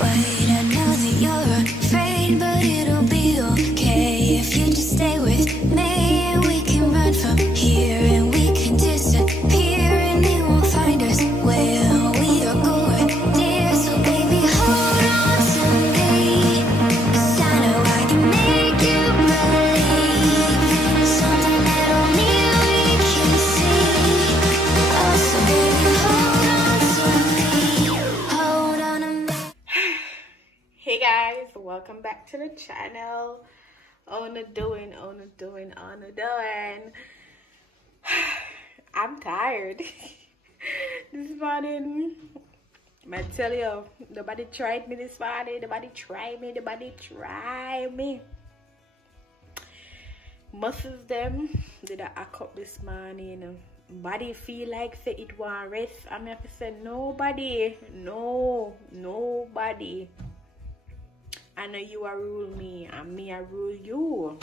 Wait, I know that you're afraid, but it'll be okay if you just stay with me. And we can run from here, and we can disappear, and they won't find us where we are going, dear. So baby, hold on to me, 'cause I know I can make you believe something that only we can see. Oh, so baby, hold on to me, hold on to me. Hey guys, welcome back to the channel. On the doing. I'm tired. This morning, I tell you, nobody tried me this morning. Nobody tried me. Muscles them did I act up this morning. Body feel like say it want rest. I'm have to say nobody. I know you are rule me and me I rule you.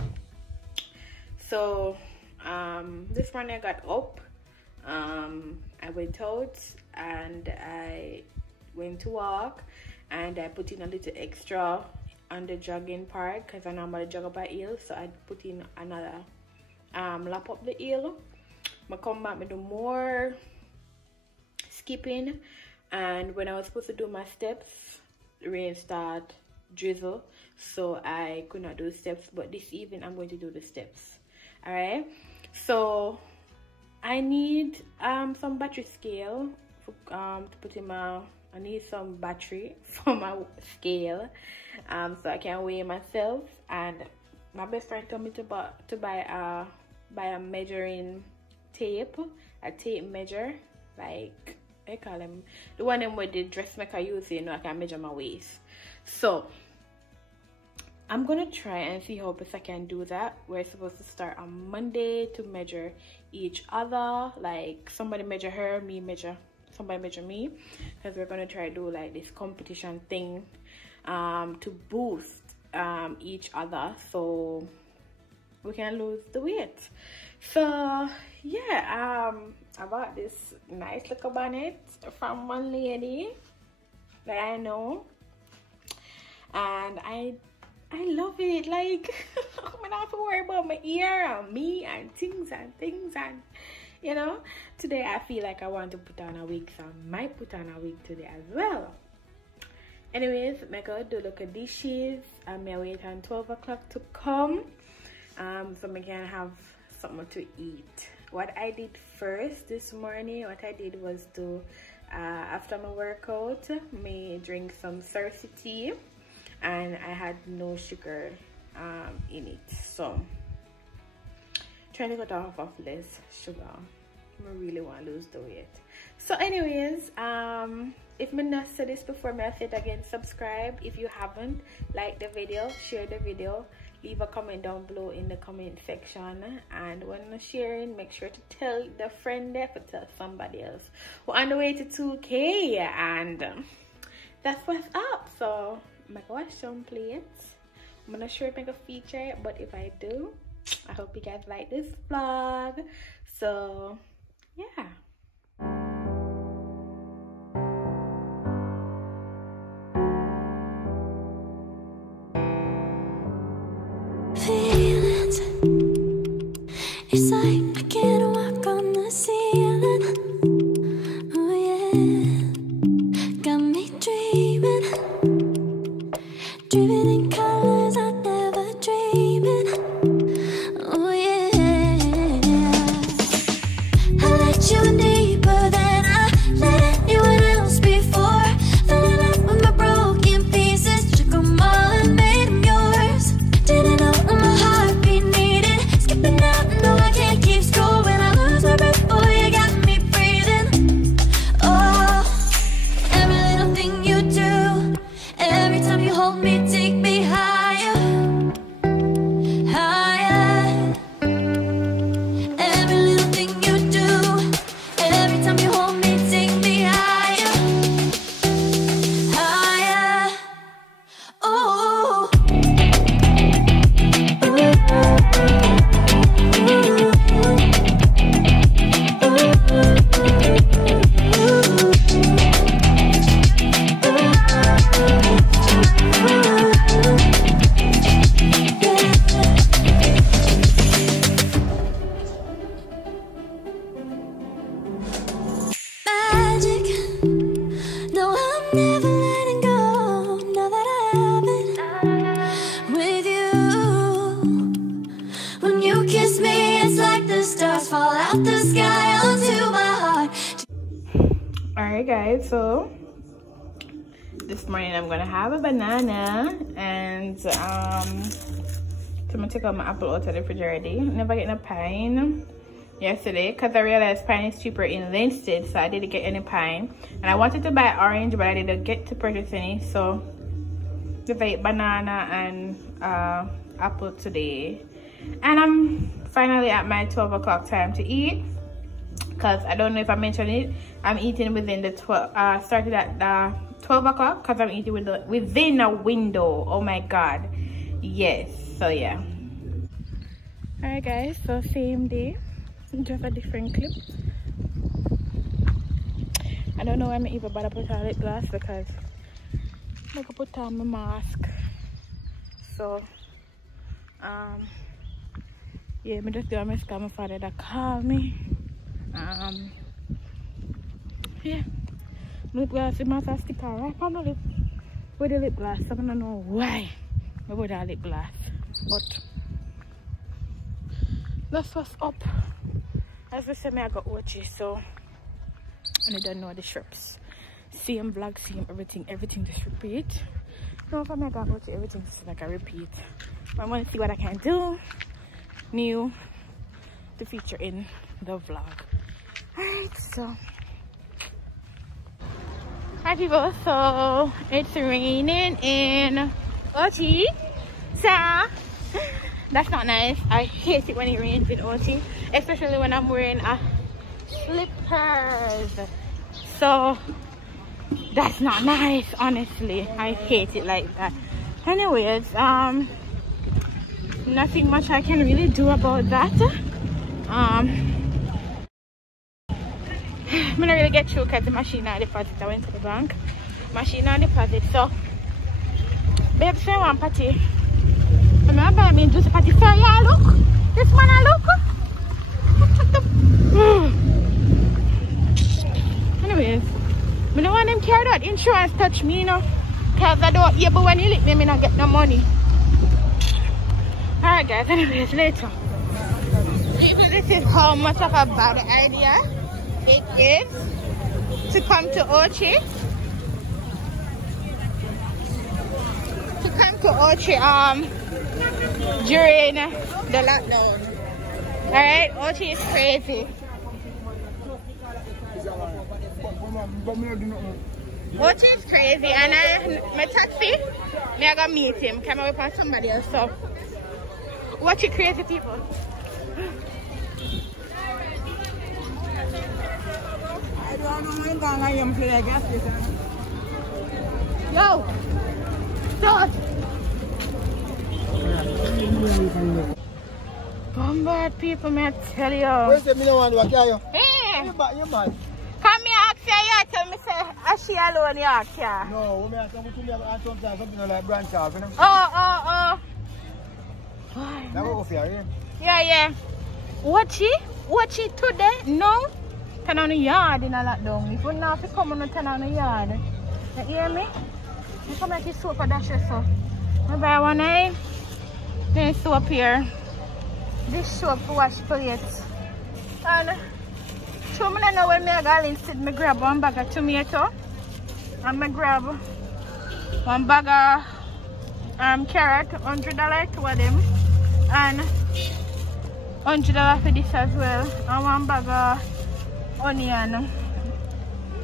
So this morning I got up, I went out and I went to walk, and I put in a little extra on the jogging part because I normally jog up a hill, so I put in another lap up the hill. I come back with more skipping, and when I was supposed to do my steps, rain start drizzle, so I could not do steps, but this evening I'm going to do the steps. All right, so I need some battery scale to put in my, I need some battery for my scale so I can weigh myself. And my best friend told me to buy a measuring tape, a tape measure, like I call them the one them with the dressmaker use, you know, I can measure my waist. So I'm gonna try and see how best I can do that. We're supposed to start on Monday to measure each other, like somebody measure her, somebody measure me, because we're gonna try to do like this competition thing to boost each other so we can lose the weight. So yeah, I bought this nice little bonnet from one lady that I know, and I love it. Like I'm not have to worry about my ear and me and things and you know. Today I feel like I want to put on a wig, so I might put on a wig today as well. Anyways, I go do look at dishes. I may wait on 12 o'clock to come so I can have something to eat. What I did first this morning, what I did was to after my workout, me drink some Cersei tea, and I had no sugar in it, so trying to cut off of less sugar. I really want to lose the weight. So anyways, if me not said this before, me I say it again, subscribe if you haven't, like the video, share the video, leave a comment down below in the comment section, and when sharing, make sure to tell the friend there to tell somebody else. We're on the way to 2K, and that's what's up. So make a question, please. I'm not sure if I make a feature, but if I do, I hope you guys like this vlog. So yeah. Feelings, it's like I can't walk on the ceiling. Oh yeah, got me dreaming in colors I never dreamed. Oh yeah, I let you Alright guys, so this morning I'm gonna have a banana and so I'm gonna take out my apple out of the fridge already. Never getting a pine yesterday because I realized pine is cheaper in Linstead, so I didn't get any pine. And I wanted to buy orange, but I didn't get to purchase any, so just ate banana and apple today. And I'm finally at my 12 o'clock time to eat, because I don't know if I mentioned it, I'm eating within the 12 started at 12 o'clock because I'm eating within a window. Oh my god, yes. So yeah. Alright guys, so same day, just a different clip. I don't know why I'm even bother put on lip gloss because I could put on my mask. So yeah, me just do a mess because my father that called me. Yeah, my lip gloss is my sticker right on my lip with the lip gloss. I don't know why I put a lip gloss, but that's what's up. As we say, I got Ocho, so and I don't know the strips. Same vlog, same everything just repeat. No, if I got Ocho, everything just like a repeat. I want to see what I can do new to feature in the vlog. Alright, so hi people, so it's raining in Ocho, so that's not nice. I hate it when it rains in Ocho, especially when I'm wearing slippers. So that's not nice, honestly. I hate it like that. Anyways, nothing much I can really do about that. I'm not really get through because the machine on deposit. I went to the bank. Machine on deposit. So, babe, say one party. I'm not buying me juice party. So, yeah, look. This man, I look. Anyways, I don't want them carry that insurance touch me, you know. Because I don't, yeah, but when you lick me, I don't get no money. Alright, guys, anyways, later. This is how much of a bad idea it is to come to Ocho. During the lockdown. Alright, Ocho is crazy. Ocho is crazy, and my taxi, I gotta meet him. Come away from somebody else. So, watch it, crazy people. I don't know when I am playing a gas station. Yo! Stop! Bombard people, may I tell you. Where's the minute one to carry you? Hey! You're bad. Come here, ask you, tell me, say, is she alone here? No, we have something like branch off, you know? Oh. Now go for you, Yeah. Watch it today? No? Turn on the yard in a lockdown. If you not to come on, turn on the yard. You hear me? You come like you soap for that so. I buy one then soap here. This soap to wash plates. And two minutes now when I go instead, I grab one bag of tomato. And I grab one bag of carrot, $100 two of them. And $100 for this as well. And one bag of onion.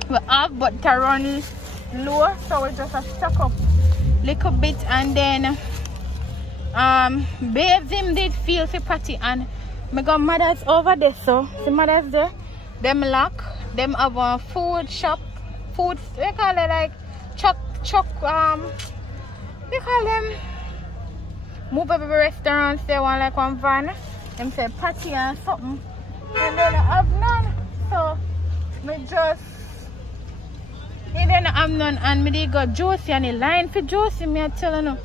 We have but to run low, so we just stock up a little bit. And then babes him did feel for party, and I got mothers over there, so the mothers there, them lock, them have a food shop, they call it like chuck they call them move every restaurants, they want like one van, them say party and something, and then I have none, so me just and then I have none, and me did got Josie, and the line for Josie, me I tell you,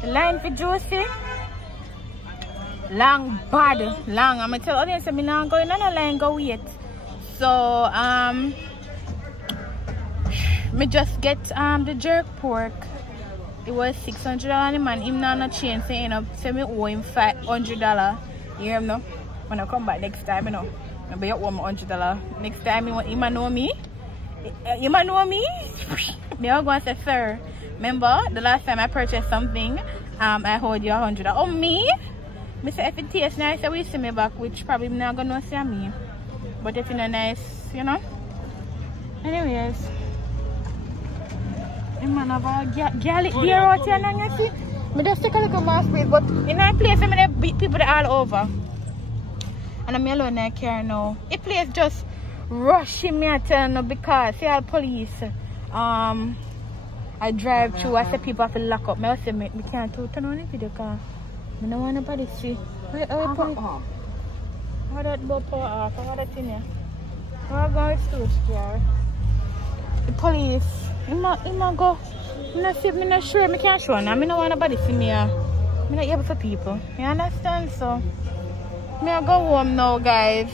the line for Josie long, I'm gonna tell audience that me not going on a line, go wait. So me just get the jerk pork. It was $600 and the man him not no change, saying up say me owe him $500. You hear him now? When I come back next time, you know, maybe you owe me $100. Next time he know me, You might know me. They are going to say, sir, remember the last time I purchased something, I hold you 100. Oh, me? I say if it tastes nice, I will see me back, which probably not going to see me. But if it's not nice, you know. Anyways. I'm going to have a garlic beer out here now, you see? I just take a little more space, but in our place, I'm going to beat people all over. And I'm alone in the car now. The place just rushing me, I tell you, because see all police. I drive through, I say people have to lock up. I say, I can't turn on the video car. I don't want nobody to see. Wait, how that bumper off? How that in here? I'm going to the the police. I'm go. I'm not sure. I can't show now. I don't want nobody to see me. I'm not able for people. You understand? So, I go home now, guys.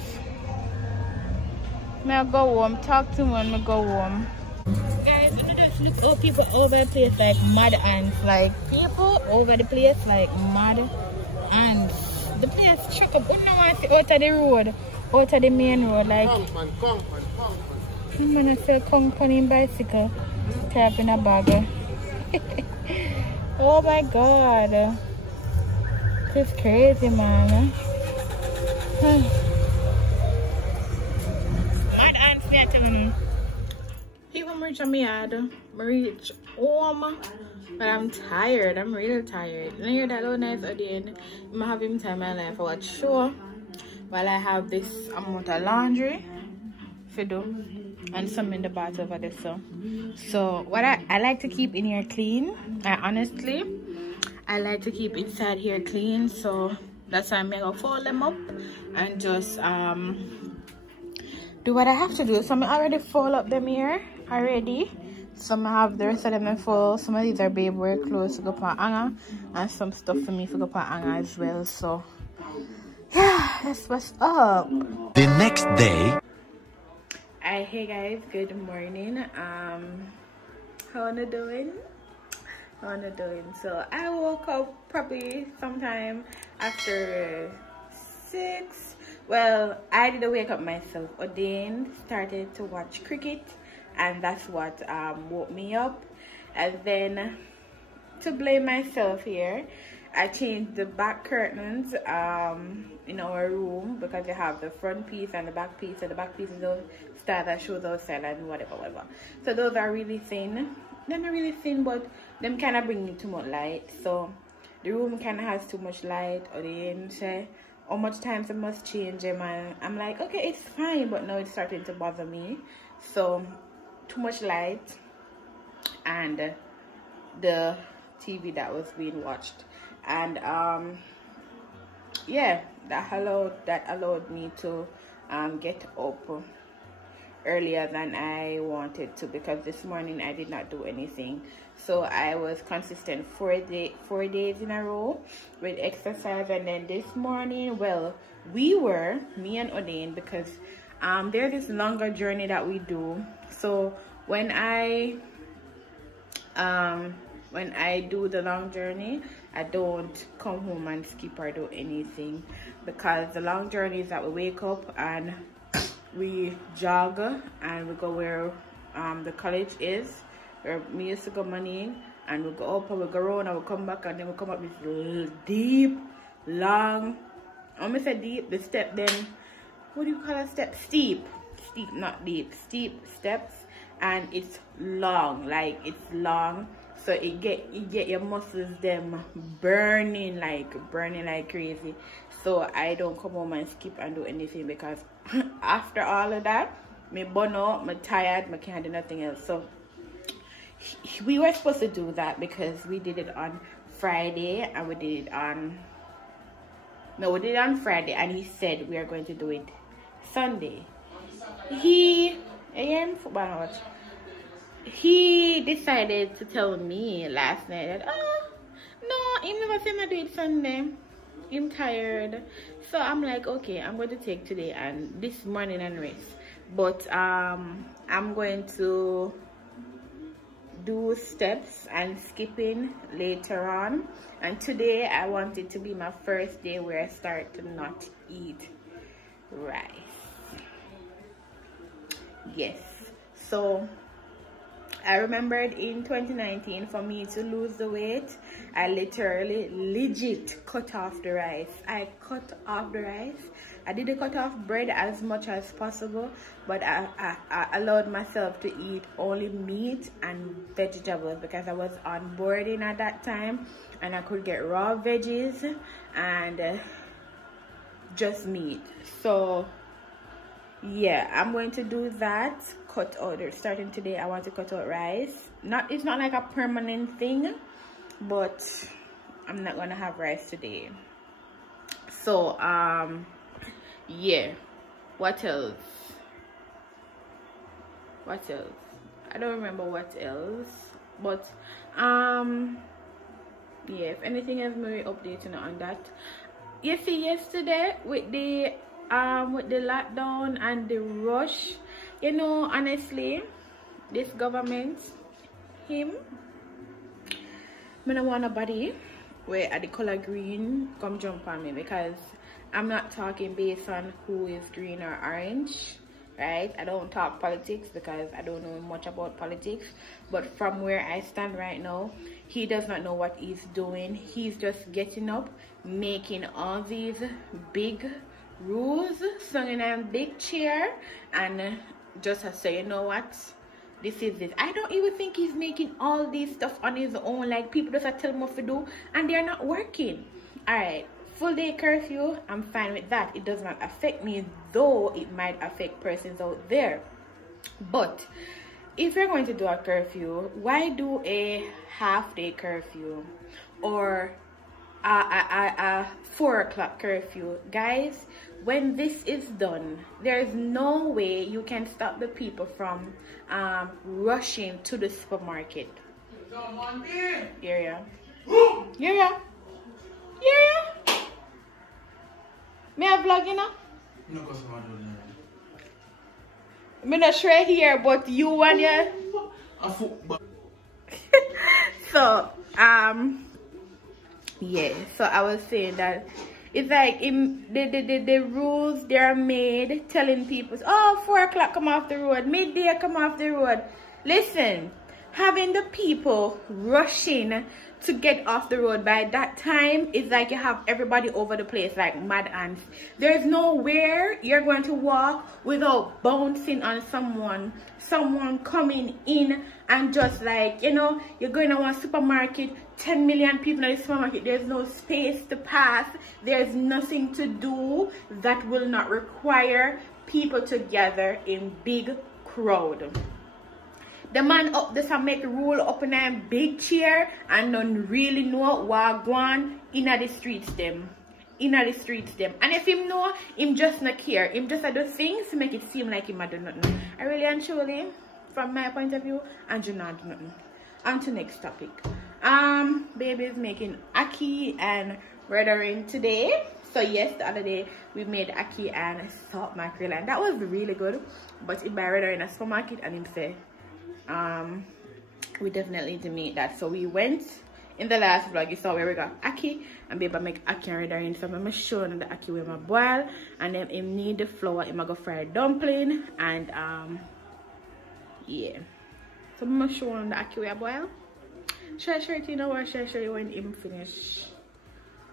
I go home. Talk to me when I go home. Guys, you just look at people over the place like mad ants. Like people over the place like mad ants. The place check up. You don't want to see out of the road, out of the main road. Like, I'm gonna sell company bicycle, tap in a bag. Oh my god, this is crazy, man. Mad ants, me at me. Even reach on my yard, I reach home, but I'm tired. I'm really tired. And I hear that little nice again. I'm having time in my life to watch show while I have this amount of laundry to do and some in the bath over there. So what I like to keep in here clean. Honestly, I like to keep inside here clean. So that's why I'm gonna fold them up and just do what I have to do. So I'm already fold up them here already. Some have the rest of them in full. Some of these are baby wear clothes to go on hanger, and some stuff for me to go on hanger as well. So yeah, that's what's up. The next day. Hey guys, good morning. How are you doing? How are you doing? So I woke up probably sometime after 6. Well, I didn't wake up myself. Odin started to watch cricket, and that's what woke me up. And then to blame myself here, I changed the back curtains in our room because they have the front piece and the back piece, and the back piece is the style that shows outside and whatever. So those are really thin. They're not really thin, but them kind of bring me too much light. So the room kind of has too much light. Or they didn't say how much times I must change them, and I'm like, okay, it's fine, but now it's starting to bother me. So too much light and the TV that was being watched, and yeah, that allowed me to get up earlier than I wanted to, because this morning I did not do anything. So I was consistent 4 days in a row with exercise, and then this morning, well, me and Odin, because there's this longer journey that we do. So when I do the long journey, I don't come home and skip or do anything, because the long journey is that we wake up and we jog and we go where the college is, where me used to go morning, and we go up and we go around and we come back, and then we come up this deep, long, I almost say deep, the step, then what do you call a step? Steep, not deep, steep steps, and it's long, like it's long. So it get your muscles them burning like crazy. So I don't come home and skip and do anything, because after all of that, me burn out, me tired, me can't do nothing else. So we were supposed to do that because we did it on Friday, and we did it on Friday, and he said we are going to do it Sunday. He decided to tell me last night that, no, he never said I do it Sunday. I'm tired. So I'm like, okay, I'm going to take today and this morning and rest. But I'm going to do steps and skipping later on. And today I want it to be my first day where I start to not eat rice. Yes. So I remembered in 2019, for me to lose the weight, I literally legit cut off the rice. I cut off the rice. I didn't cut off bread as much as possible, but I allowed myself to eat only meat and vegetables because I was on boarding at that time and I could get raw veggies and just meat. So yeah, I'm going to do that. Cut out, starting today I want to cut out rice. It's not like a permanent thing, but I'm not gonna have rice today. So yeah, what else? I don't remember what else, but yeah, if anything else, maybe updating on that. You see, yesterday with the lockdown and the rush, you know, honestly, this government, I don't want nobody where at the color green come jump on me, because I'm not talking based on who is green or orange, right? I don't talk politics because I don't know much about politics, but from where I stand right now, he does not know what he's doing. He's just getting up, making all these big rules, sitting in a big chair, and just say, you know what, this is it. I don't even think he's making all these stuff on his own. Like, people just tell him what to do and they're not working. All right, full day curfew, I'm fine with that. It does not affect me, though it might affect persons out there. But if you're going to do a curfew, why do a half-day curfew or a 4 o'clock curfew? Guys, when this is done, there's no way you can stop the people from rushing to the supermarket. Yeah. Me a vlog, you know? No customer doing Me not sure here, but you and your so yeah, so I was saying that it's like the rules they are made telling people, oh, 4 o'clock come off the road, midday come off the road. Listen, having the people rushing to get off the road by that time is like you have everybody over the place like mad ants. There's nowhere you're going to walk without bouncing on someone coming in and just like, you know, you're going to one supermarket, 10 million people in the supermarket, there's no space to pass, there's nothing to do that will not require people to gather in big crowd. The man up this and make rule up in a big chair and don't really know what going in the streets them. And if him know, him just not care. Him just do things to make it seem like him do nothing. I really and truly, from my point of view, and do not do nothing. On to next topic. Baby is making ackee and redering today. So yes, the other day we made ackee and salt mackerel, and that was really good. But if I read in a supermarket and him say, we definitely need to make that. So we went in the last vlog, you saw where we got ackee, and baby make ackee and redering. So I'm gonna show you the ackee with my boil, and then him need the flour, him go fry dumpling, and yeah. So I'm gonna show you the ackee with a boil. Should I show it, you know, or should I show you when him finish?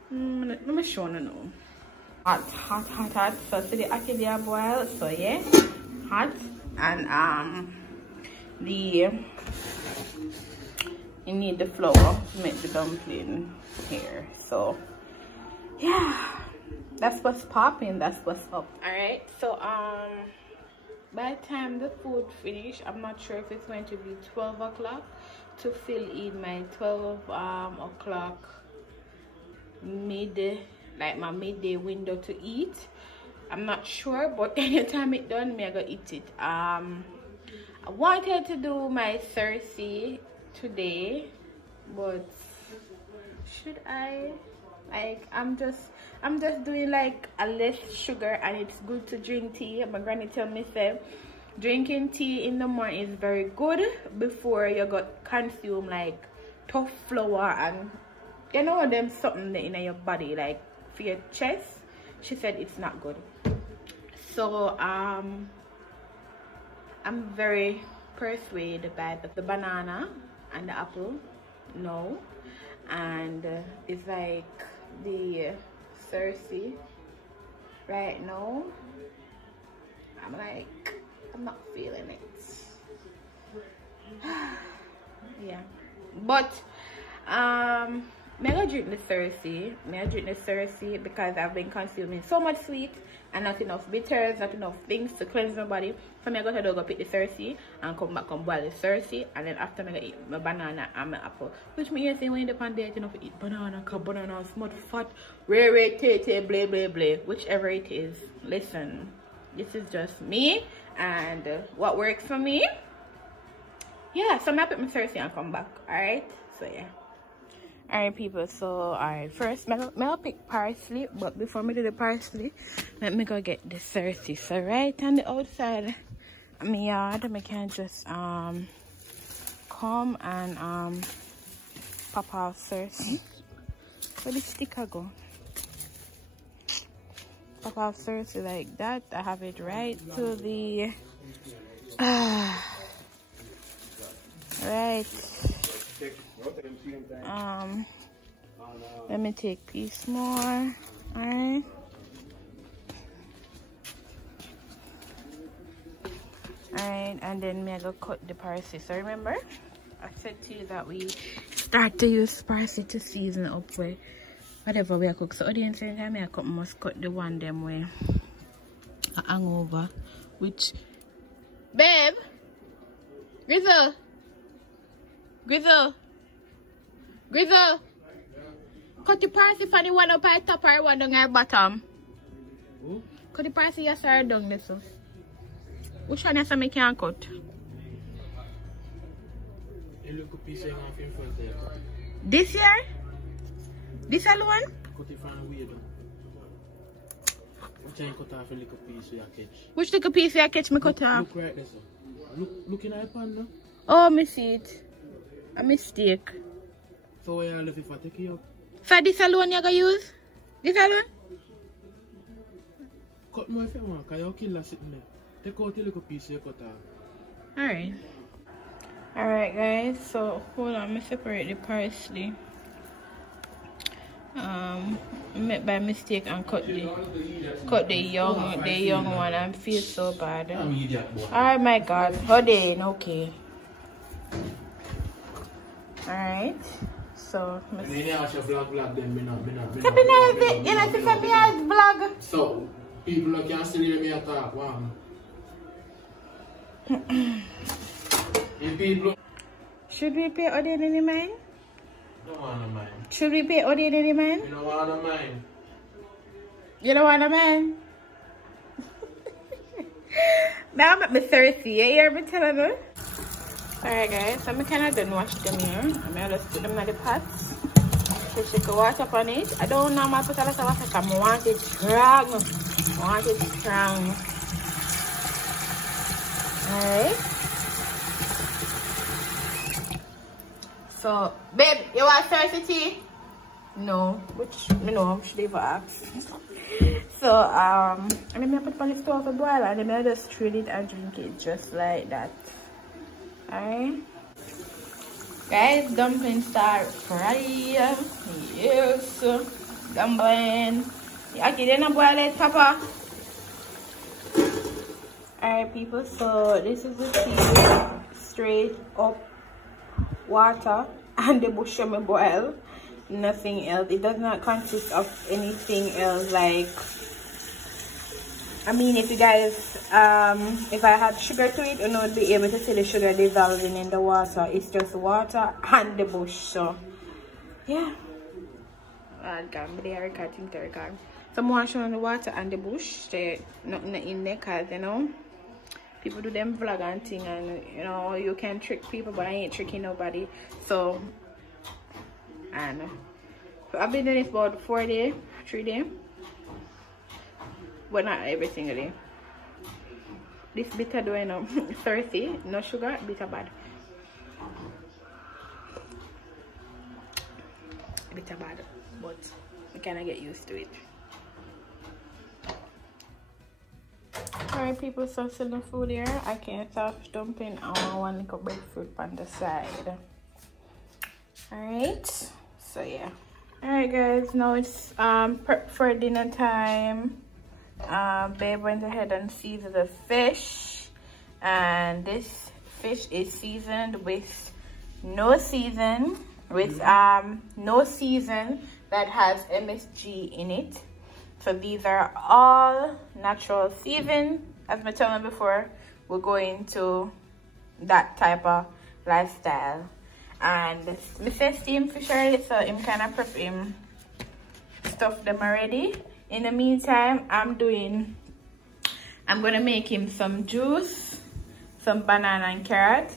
I'm gonna show you now. Hot. So see the ackee they are boil. So yeah, hot, and you need the flour to make the dumpling here. So yeah, that's what's popping, that's what's up. All right, so by the time the food finish, I'm not sure if it's going to be 12 o'clock to fill in my 12 o'clock midday, like my midday window to eat. I'm not sure, but anytime it done, me I go eat it. I wanted to do my Thursday today, but should I? Like, I'm just doing like a less sugar, and it's good to drink tea. My granny tell me say drinking tea in the morning is very good before you got consume like tough flour and you know them something in your body like for your chest. She said it's not good. So I'm very persuaded by the banana and the apple. No. And it's like the Cersei right now. I'm like, I'm not feeling it. Yeah, but may I drink the Cersei because I've been consuming so much sweet and not enough bitters, not enough things to cleanse my body. So I go pick the Cersei and come back and boil the Cersei, and then after I eat my banana and my apple. Which means when you depend on enough eat banana, cause banana is smart fat, rare, tete, blah blah blah, whichever it is. Listen, this is just me and what works for me. Yeah, so I'm gonna pick my Cersei and come back. Alright, so yeah. Alright people, so alright, first I'll pick parsley, but before me do the parsley, let me go get the Cersei. So right on the outside of my yard, I can just come and pop off Cersei. Where the sticker go? Pop off Cersei like that. I have it right to the right. Let me take a piece more. Alright. Alright, and then me I go cut the parsley. So remember, I said to you that we start to use parsley to season up with whatever we cook. So at the end time I must cut the one them way I hang over, which babe, Grizzle, cut the parsley for the one up at top or one down at bottom. Ooh. Cut the parsley yes or down this. Which one is I can cut? This year? This alone? Cut it from way down. Which cut off a little piece you catch? Which little piece you catch me cut off? Look right there, sir. Look in the pan now. Oh, I see it. A mistake. So where you left it for take you up? So this alone you gonna use? This alone? Cut more if you want, because your killer sitting there. Take out a little piece you cut off. Alright. Alright guys, so hold on, me separate the parsley. Made by mistake and cut the young one and feel so bad. Oh my god, hold in, okay. Alright. So you know vlog them, you know see me as vlog. So people can still hear me talk, wow. Should we pay audio in the mind? Don't want to mind. Should we pay audio in the mind? You don't want to mind. You don't want to mind? Now I'm at my thirsty. You hear me telling you? Alright guys, so I'm kind of done wash them here. I'm going to just put them in the pots. Put the water up on it. I don't know put a lot of water because I want it strong. Alright. So, babe, you want thirsty tea? No, which you know, should even ask. So, and then I put it on the stove to boil and then I just treat it and drink it just like that. Alright. Guys, dumplings start frying. Yes. Dumpling. Okay, then I boil it, Papa. Alright people, so this is the tea. Straight up water and the bush me boil. Nothing else. It does not consist of anything else. Like, I mean, if you guys if I had sugar to it, you know, be able to see the sugar dissolving in the water. It's just water and the bush. So yeah. So I'm washing on the water and the bush. There's nothing in there because, you know, people do them vlog and thing, and you know, you can trick people, but I ain't tricking nobody. So and so I've been doing it for about 4 days, 3 days, but not every single day. This bitter though, you know, 30, no sugar, bitter bad. Bitter bad, but we kind of get used to it. Alright people, so still the food here. I can't stop dumping on one little breadfruit on the side. Alright, so yeah. Alright guys, now it's prep for dinner time. Babe went ahead and seasoned the fish, and this fish is seasoned with no season that has MSG in it. So these are all natural season. As I told you before, we're going to that type of lifestyle. And Mr. Steam fish already, so I'm kind of prep him stuff them already. In the meantime, I'm gonna make him some juice, some banana and carrot.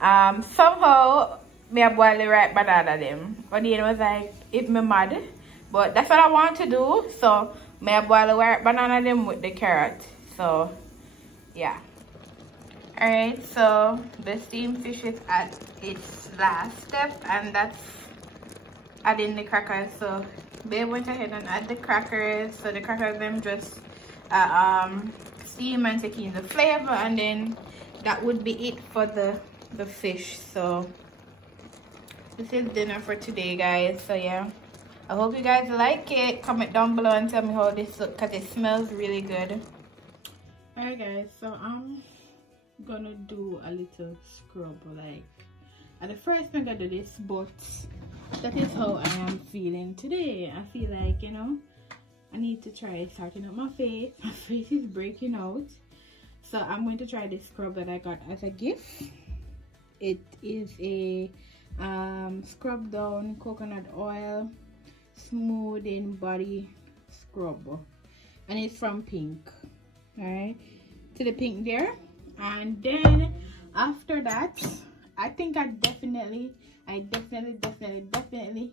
Somehow me a boil the right banana them, but then was like, it me mad, but that's what I want to do. So me a boil the right banana them with the carrot. So yeah. Alright, so the steamed fish is at its last step, and that's adding the crackers. So babe went ahead and add the crackers. So the crackers them just steam and take in the flavor, and then that would be it for the fish. So this is dinner for today guys. So yeah, I hope you guys like it. Comment down below and tell me how this looks, because it smells really good. Alright guys, so I'm gonna do a little scrub. Like at the first I'm gonna do this, but that is how I am feeling today. I feel like, you know, I need to try starting up my face. My face is breaking out, so I'm going to try this scrub that I got as a gift. It is a scrub down coconut oil smoothing body scrub, and it's from Pink. All right, to the pink there. And then after that, I think I definitely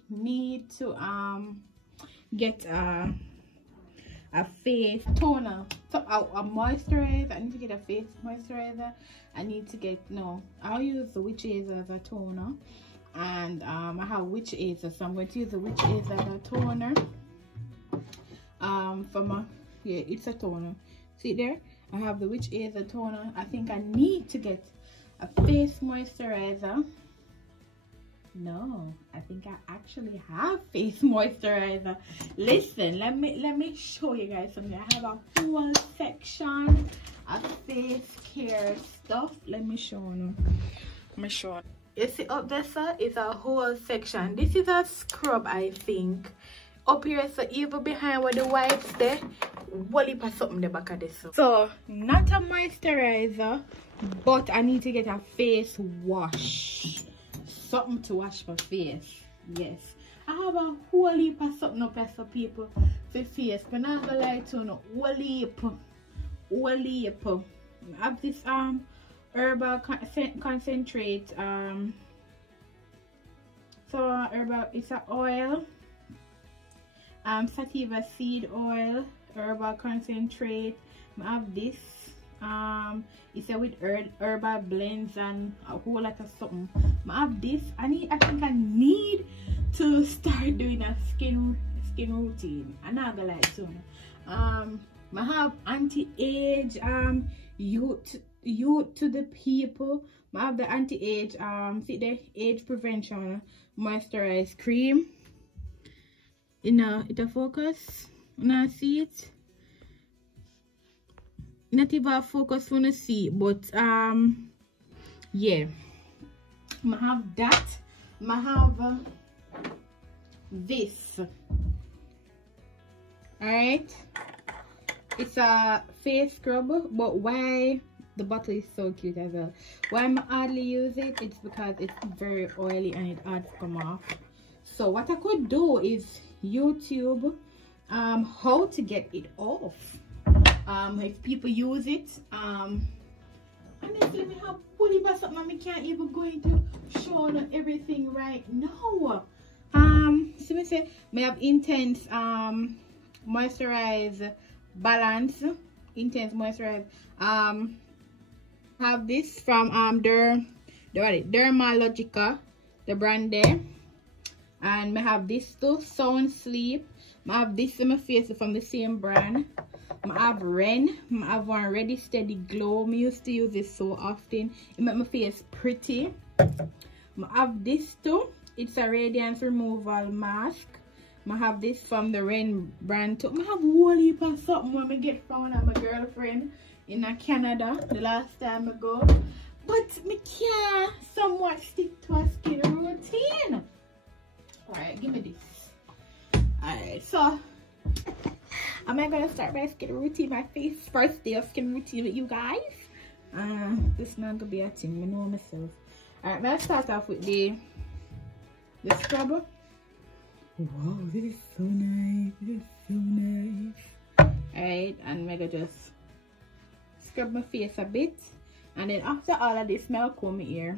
need to get a face toner, so a moisturizer. I need to get a face moisturizer. I need to get, no, I'll use the witch hazel as a toner, and I have witch hazel, so I'm going to use the witch hazel as a toner. For my, yeah, it's a toner. See there, I have the witch hazel toner. I think I need to get a face moisturizer. No, I think I actually have face moisturizer. Listen, let me show you guys something. I have a whole section of face care stuff. Let me show you. You see up there, sir, is a whole section. This is a scrub, I think. Up here, so even behind where the whites there, wally pass something the back of this. So not a moisturizer, but I need to get a face wash. Something to wash my face. Yes, I have a whole heap of something up here for people for face, but not gonna lie to you, no, whole heap. I have this herbal concentrate, so herbal, it's a oil, sativa seed oil, herbal concentrate. I have this, it's a with herbal blends and a whole lot of something. I have this. I think I need to start doing a skin routine. I'm not gonna lie to you. I have anti-age youth to the people. I have the anti-age see the age prevention moisturized cream. It a focus. Now see it. Not even a focus when you see, but yeah. I have that. I have this. Alright, it's a face scrub, but why the bottle is so cute as well. Why I hardly use it, it's because it's very oily and it hard to come off. So what I could do is YouTube how to get it off. If people use it, and then let me have fully by something I can't even go into showing everything right now. So me say may have intense moisturize balance, intense moisturize. Have this from Dermalogica, the brand there, and I have this too, Sound Sleep. I have this in my face from the same brand. I have Ren. I have one Ready Steady Glow. I used to use this so often. It make my face pretty. I have this too. It's a radiance removal mask. I have this from the Ren brand too. I have a whole heap of something when I get from one of my girlfriend in Canada the last time I go. But I can't somewhat stick to a skin routine. Alright, give me this. Alright, so am I gonna start my skin routine, my first day of skin routine with you guys? This is not gonna be a thing, I know myself. Alright, let's start off with the scrubber. Wow, this is so nice. This is so nice. Alright, and I'm gonna just scrub my face a bit. And then after all of this, I'll comb my hair.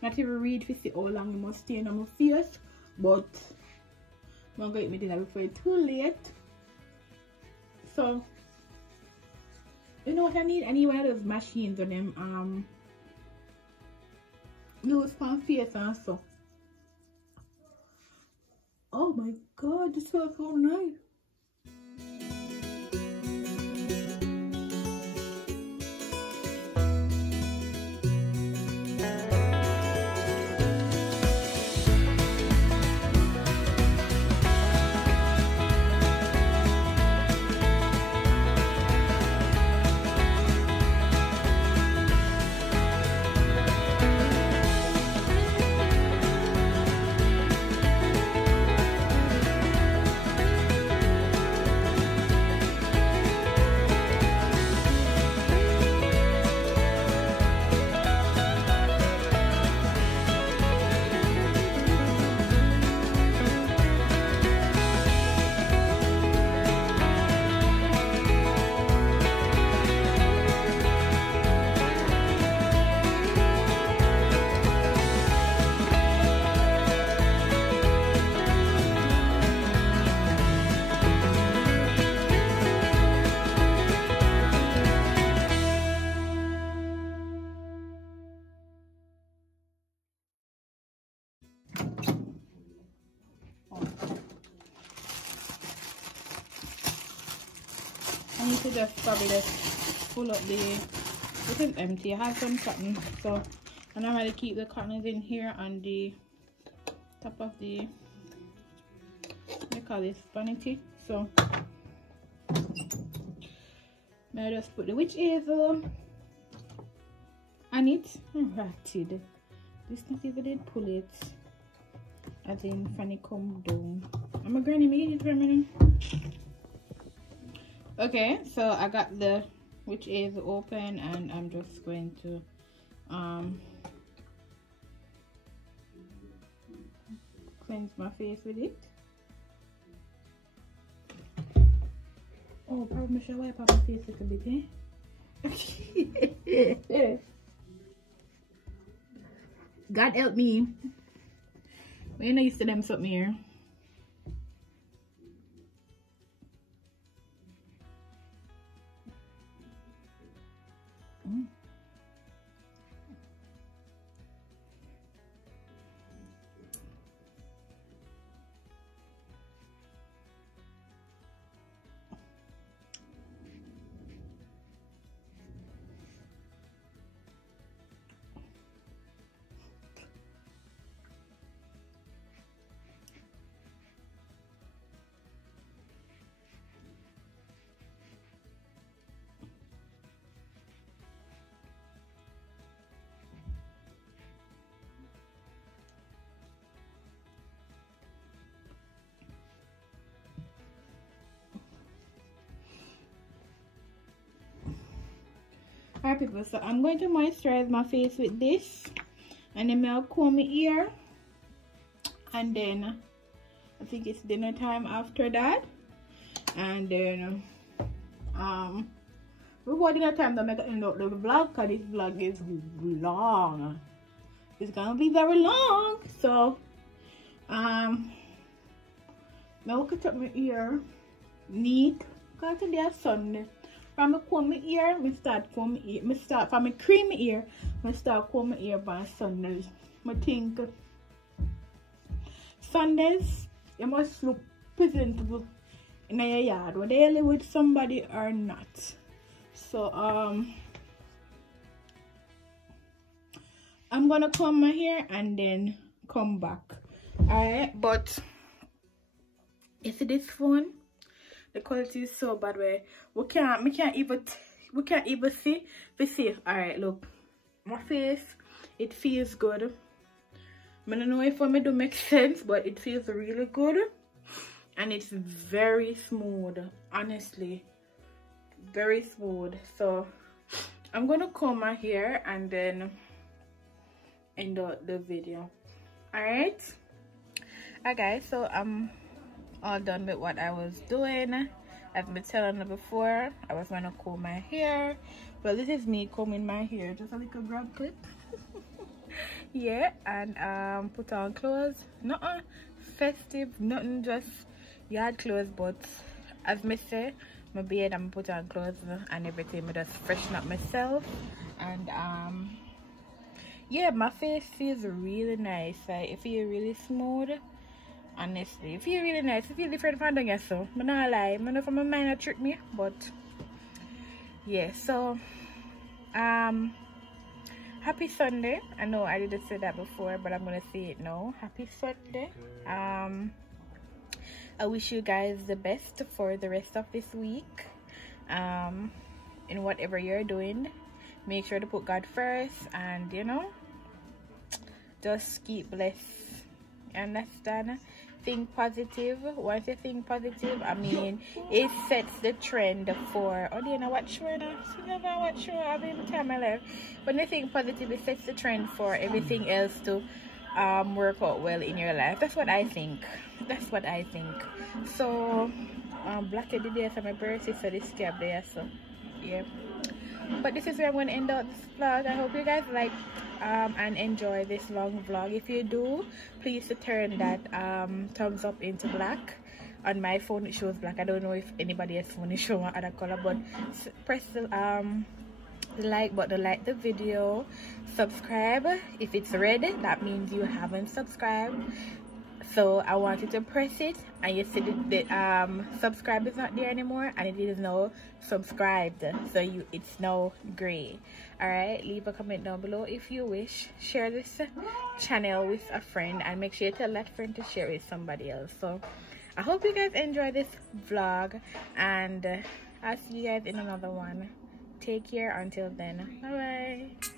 Not even read to see how long it must stay on my face. But I'm going to get dinner before it's too late. So, you know what I need? I need one of those machines on them. Use for face and stuff. Oh my god, this smells so nice. I need to just probably just pull up the, it is empty, I have some cotton, so I normally keep the cottons in here on the top of the, what do you call this, vanity. So I just put the witch hazel on it. Ratted. This not even did pull it, as in funny come down. I'm a granny made it for a minute. Okay, so I got the witch hazel open and I'm just going to cleanse my face with it. Oh, probably should wipe up my face a little bit, eh? God help me. When you know used to them something here. Alright people, so I'm going to moisturize my face with this and then I'll comb my ear, and then I think it's dinner time after that, and then before dinner time I'm gonna end up the vlog because this vlog is long. It's gonna be very long, so now look at my ear neat because today is Sunday. From my comb my ear, I start comb my ear. I start from my cream my ear, I start comb my ear by Sundays. I think Sundays you must look presentable in your yard, whether you live with somebody or not. So I'm gonna comb my hair and then come back. Alright, but you see this phone, the quality is so bad where we can't even see. Alright, look, my face, it feels good. I don't know if I do make sense, but it feels really good and it's very smooth, honestly, very smooth. So I'm gonna comb my hair and then end the video. Alright guys, so I'm all done with what I was doing. I've been telling you before I was gonna comb my hair. Well, this is me combing my hair, just a little grab clip. Yeah, and put on clothes, nothing festive, nothing, just yard clothes, but as me say, my beard, I'm put on clothes and everything. I just freshen up myself, and yeah, my face feels really nice. Like, it feels really smooth, honestly. It feels really nice. It feels different from the guess, so I'm not lie. I don't know if my mind will trick me, but yeah. So happy Sunday. I know I didn't say that before, but I'm gonna say it now. Happy Sunday. I wish you guys the best for the rest of this week. In whatever you're doing, make sure to put God first, and you know, just keep blessed. Understand? Think positive. Once you think positive, I mean, it sets the trend for, oh, do you know what show now? So you know what show I've been telling my life. When you think positive, it sets the trend for everything else to work out well in your life. That's what I think. That's what I think. So Blvd there for my birthday, so this cab there, so yeah. But this is where I'm going to end out this vlog. I hope you guys like and enjoy this long vlog. If you do, please turn that thumbs up into black. On my phone it shows black. I don't know if anybody else's phone is showing other color, but press the like button, like the video, subscribe. If it's red, that means you haven't subscribed. So I want you to press it, and you see the subscribe is not there anymore, and it is now subscribed, so it's now gray. All right, leave a comment down below if you wish. Share this channel with a friend, and make sure you tell that friend to share with somebody else. So I hope you guys enjoy this vlog, and I'll see you guys in another one. Take care until then. Bye bye.